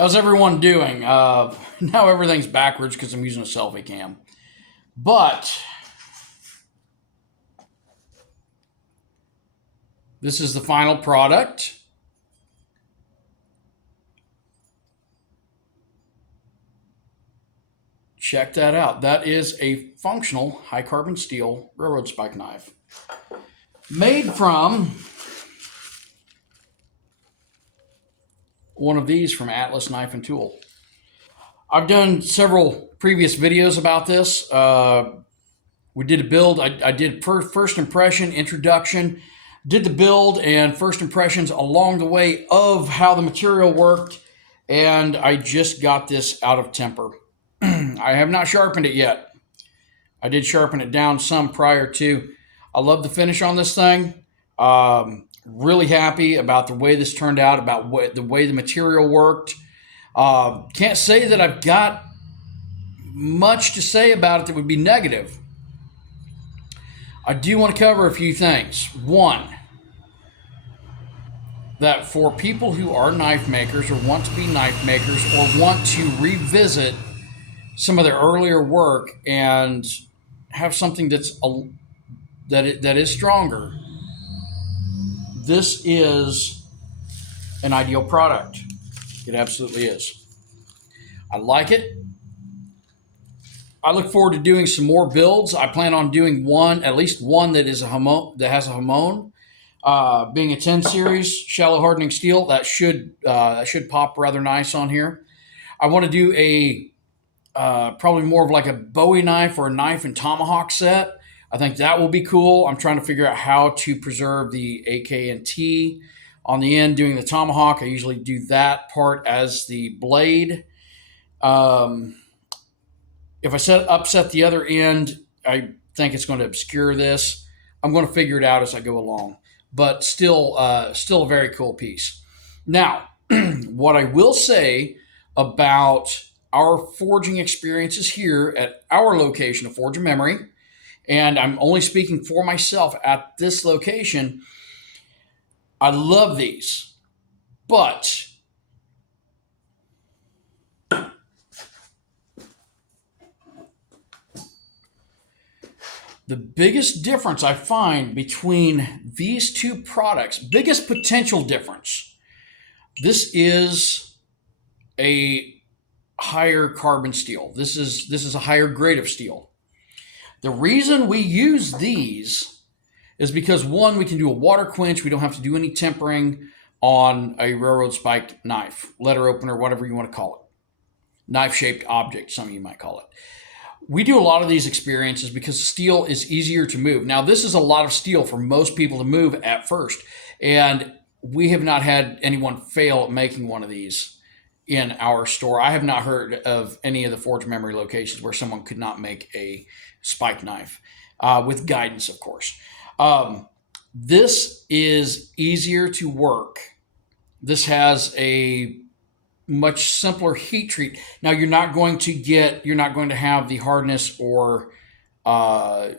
How's everyone doing? Now everything's backwards because I'm using a selfie cam. But this is the final product. Check that out. That is a functional high carbon steel railroad spike knife. Made from one of these from Atlas Knife and Tool. I've done several previous videos about this. We did a build. I did first impression, introduction, did the build and first impressions along the way of how the material worked, and I just got this out of temper. I have not sharpened it yet. I did sharpen it down some prior to. I love the finish on this thing. Really happy about the way this turned out, about the way the material worked. Can't say that I've got much to say about it that would be negative. I do want to cover a few things. One, that for people who are knife makers or want to be knife makers or want to revisit some of their earlier work and have something that is stronger, this is an ideal product. It absolutely is. I like it. I look forward to doing some more builds. I plan on doing at least one that is that has a Hamon. Being a 10 series shallow hardening steel, that should pop rather nice on here. I want to do a probably more of like a Bowie knife or a knife and tomahawk set. I think that will be cool. I'm trying to figure out how to preserve the AK&T on the end. Doing the tomahawk, I usually do that part as the blade. If I upset the other end, I think it's going to obscure this. I'm going to figure it out as I go along, but still a very cool piece. Now, what I will say about our forging experiences here at our location of Forge of Memory, and I'm only speaking for myself at this location, I love these, but the biggest difference I find between these two products, biggest potential difference, this is a higher carbon steel. This is a higher grade of steel. The reason we use these is because, one, we can do a water quench. We don't have to do any tempering on a railroad spiked knife, letter opener, whatever you want to call it. Knife-shaped object, some of you might call it. We do a lot of these experiences because steel is easier to move. Now, this is a lot of steel for most people to move at first, and we have not had anyone fail at making one of these in our store. I have not heard of any of the Forge Memory locations where someone could not make a spike knife, with guidance, of course. This is easier to work. This has a much simpler heat treat. Now, you're not going to have the hardness or what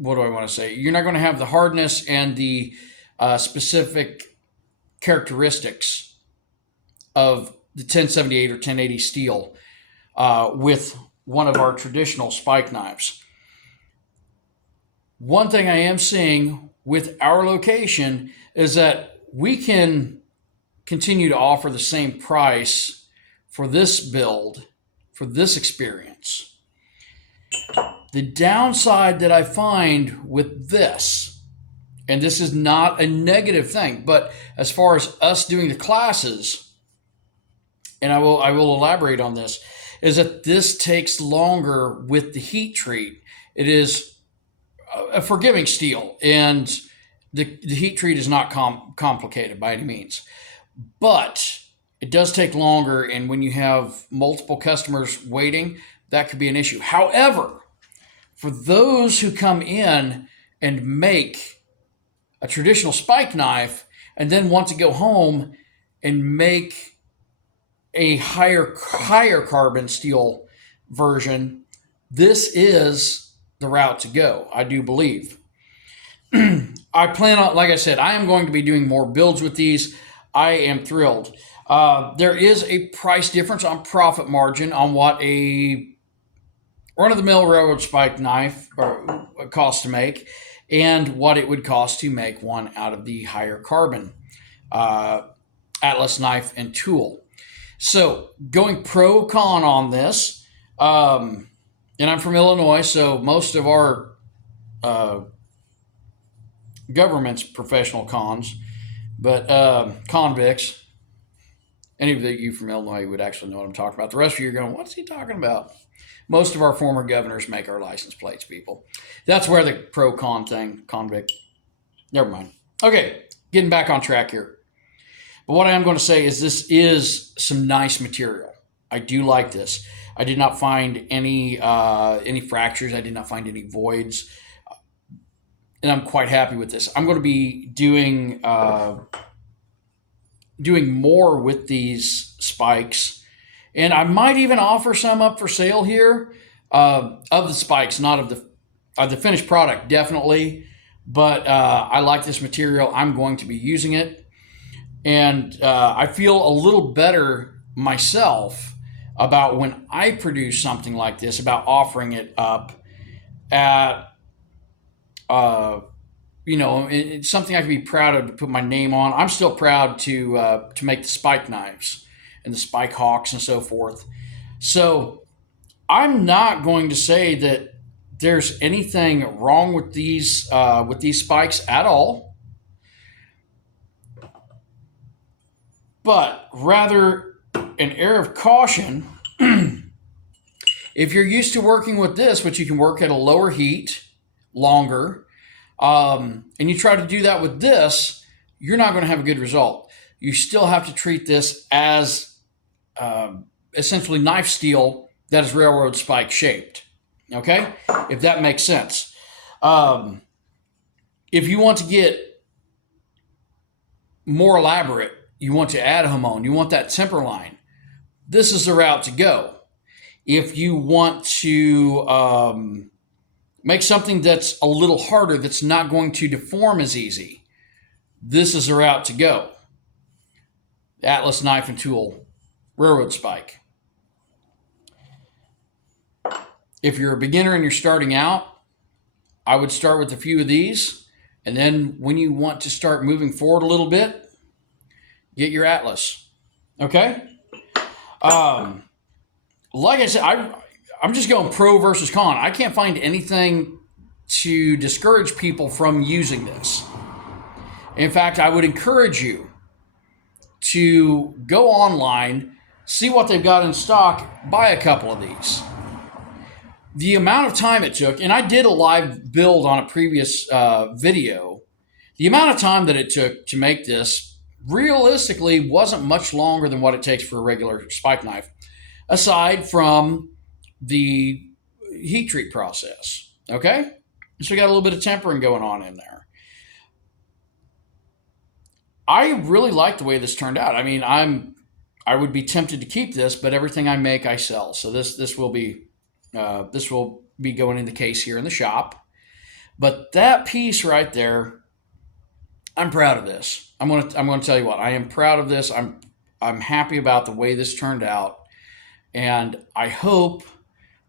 do I want to say? You're not going to have the hardness and the specific characteristics of the 1078 or 1080 steel with one of our traditional spike knives. One thing I am seeing with our location is that we can continue to offer the same price for this build, for this experience. The downside that I find with this, and this is not a negative thing, but as far as us doing the classes, and I will elaborate on this, is that this takes longer with the heat treat. It is a forgiving steel, and the heat treat is not complicated by any means. But it does take longer, and when you have multiple customers waiting, that could be an issue. However, for those who come in and make a traditional spike knife and then want to go home and make a higher carbon steel version, this is the route to go, I do believe. I plan on, like I said, I am going to be doing more builds with these. I am thrilled. There is a price difference on profit margin on what a run-of-the-mill railroad spike knife costs to make and what it would cost to make one out of the higher carbon Atlas knife and tool. So going pro-con on this, and I'm from Illinois, so most of our government's professional cons, but convicts, any of you from Illinois would actually know what I'm talking about. The rest of you are going, what's he talking about? Most of our former governors make our license plates, people. That's where the pro-con thing, convict. Never mind. Okay, getting back on track here. But what I am going to say is this is some nice material. I do like this. I did not find any fractures. I did not find any voids. And I'm quite happy with this. I'm going to be doing more with these spikes. And I might even offer some up for sale here of the spikes, not of the finished product, definitely. But I like this material. I'm going to be using it. And I feel a little better myself about when I produce something like this, about offering it up at, it's something I can be proud of to put my name on. I'm still proud to make the spike knives and the spike hawks and so forth. So I'm not going to say that there's anything wrong with these spikes at all, but rather an air of caution. If you're used to working with this, which you can work at a lower heat, longer, and you try to do that with this, you're not going to have a good result. You still have to treat this as essentially knife steel that is railroad spike shaped. Okay? If that makes sense. If you want to get more elaborate, you want to add hamon, you want that temper line, this is the route to go. If you want to make something that's a little harder, that's not going to deform as easy, this is the route to go. Atlas knife and tool, railroad spike. If you're a beginner and you're starting out, I would start with a few of these, and then when you want to start moving forward a little bit, get your Atlas. Okay? Like I said, I'm just going pro versus con. I can't find anything to discourage people from using this. In fact, I would encourage you to go online, see what they've got in stock, buy a couple of these. The amount of time it took, and I did a live build on a previous video, the amount of time that it took to make this realistically wasn't much longer than what it takes for a regular spike knife, aside from the heat treat process. Okay? So we got a little bit of tempering going on in there. I really like the way this turned out. I mean, I would be tempted to keep this, but everything I make, I sell. So this will be going in the case here in the shop. But that piece right there, I'm proud of this. I'm going to tell you what, I am proud of this. I'm happy about the way this turned out. And I hope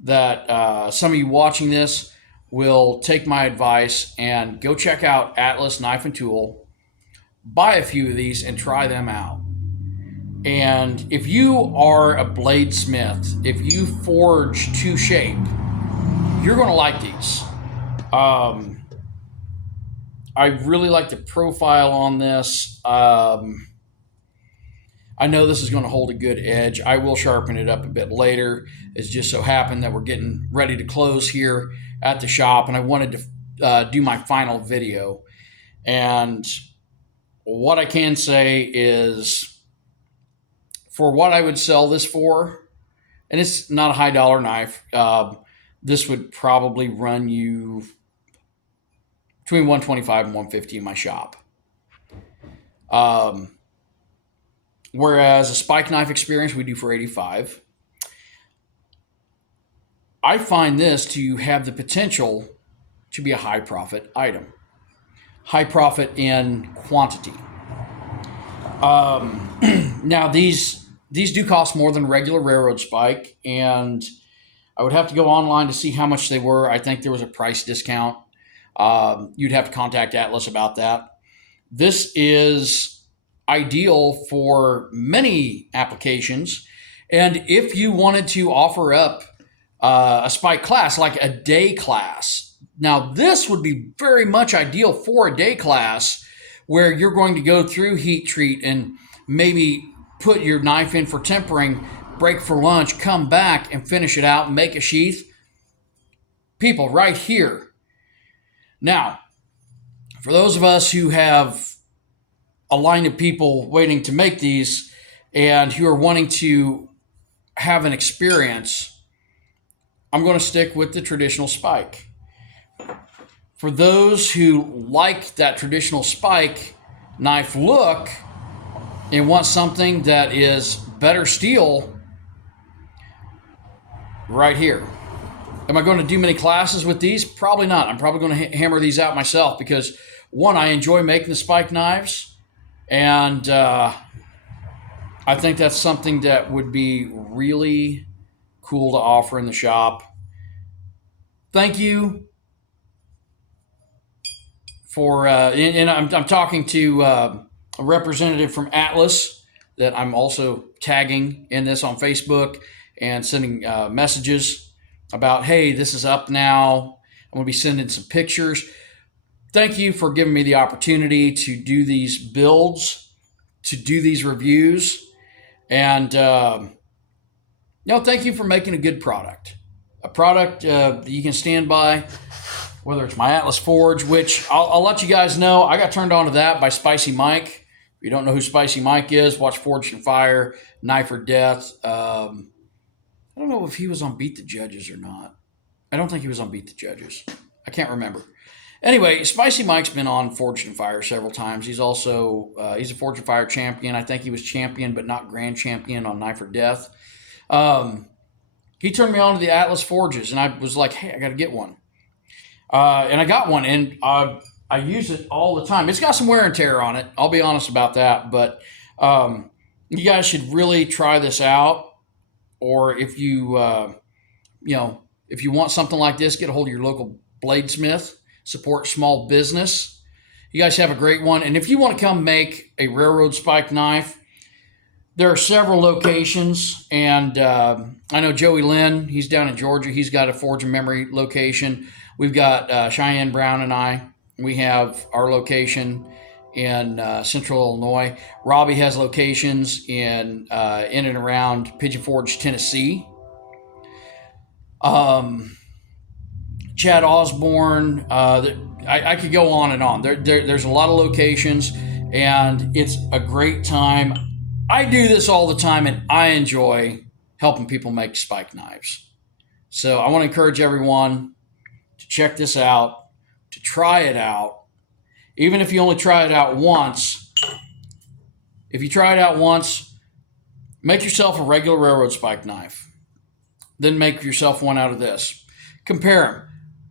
that some of you watching this will take my advice and go check out Atlas Knife and Tool, buy a few of these and try them out. And if you are a bladesmith, if you forge to shape, you're going to like these. I really like the profile on this. I know this is going to hold a good edge. I will sharpen it up a bit later. It's just so happened that we're getting ready to close here at the shop, and I wanted to do my final video. And what I can say is, for what I would sell this for, and it's not a high dollar knife, this would probably run you between $125 and $150 in my shop. Whereas a spike knife experience we do for $85. I find this to have the potential to be a high profit item. High profit in quantity. Now these do cost more than a regular railroad spike, and I would have to go online to see how much they were. I think there was a price discount. You'd have to contact Atlas about that. This is ideal for many applications. And if you wanted to offer up a spike class, like a day class, now this would be very much ideal for a day class where you're going to go through heat treat and maybe put your knife in for tempering, break for lunch, come back and finish it out and make a sheath. People, right here. Now, for those of us who have a line of people waiting to make these and who are wanting to have an experience, I'm going to stick with the traditional spike. For those who like that traditional spike knife look and want something that is better steel, right here. Am I going to do many classes with these? Probably not. I'm probably going to hammer these out myself because, one, I enjoy making the spike knives, and I think that's something that would be really cool to offer in the shop. Thank you for, and I'm talking to a representative from Atlas that I'm also tagging in this on Facebook and sending messages about, hey, this is up now. I'm going to be sending some pictures. Thank you for giving me the opportunity to do these builds, to do these reviews. And, thank you for making a good product. A product that you can stand by, whether it's my Atlas Forge, which I'll let you guys know. I got turned on to that by Spicy Mike. If you don't know who Spicy Mike is, watch Forged in Fire, Knife or Death. I don't know if he was on Beat the Judges or not. I don't think he was on Beat the Judges. I can't remember. Anyway, Spicy Mike's been on Forged in Fire several times. He's also he's a Forged in Fire champion. I think he was champion, but not grand champion on Knife or Death. He turned me on to the Atlas Forges, and I was like, hey, I got to get one. And I got one, and I use it all the time. It's got some wear and tear on it. I'll be honest about that. But you guys should really try this out. Or if you, if you want something like this, get a hold of your local bladesmith. Support small business. You guys have a great one. And if you want to come make a railroad spike knife, there are several locations. And I know Joey Lynn, he's down in Georgia. He's got a Forge and Memory location. We've got Cheyenne Brown and I. We have our location in Central Illinois. Robbie has locations in and around Pigeon Forge, Tennessee. Chad Osborne. I could go on and on. There's a lot of locations, and it's a great time. I do this all the time, and I enjoy helping people make spike knives. So I want to encourage everyone to check this out, to try it out. Even if you only try it out once, if you try it out once, make yourself a regular railroad spike knife. Then make yourself one out of this. Compare them.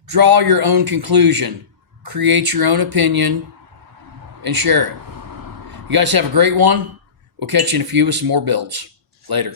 Draw your own conclusion. Create your own opinion and share it. You guys have a great one. We'll catch you in a few with some more builds. Later.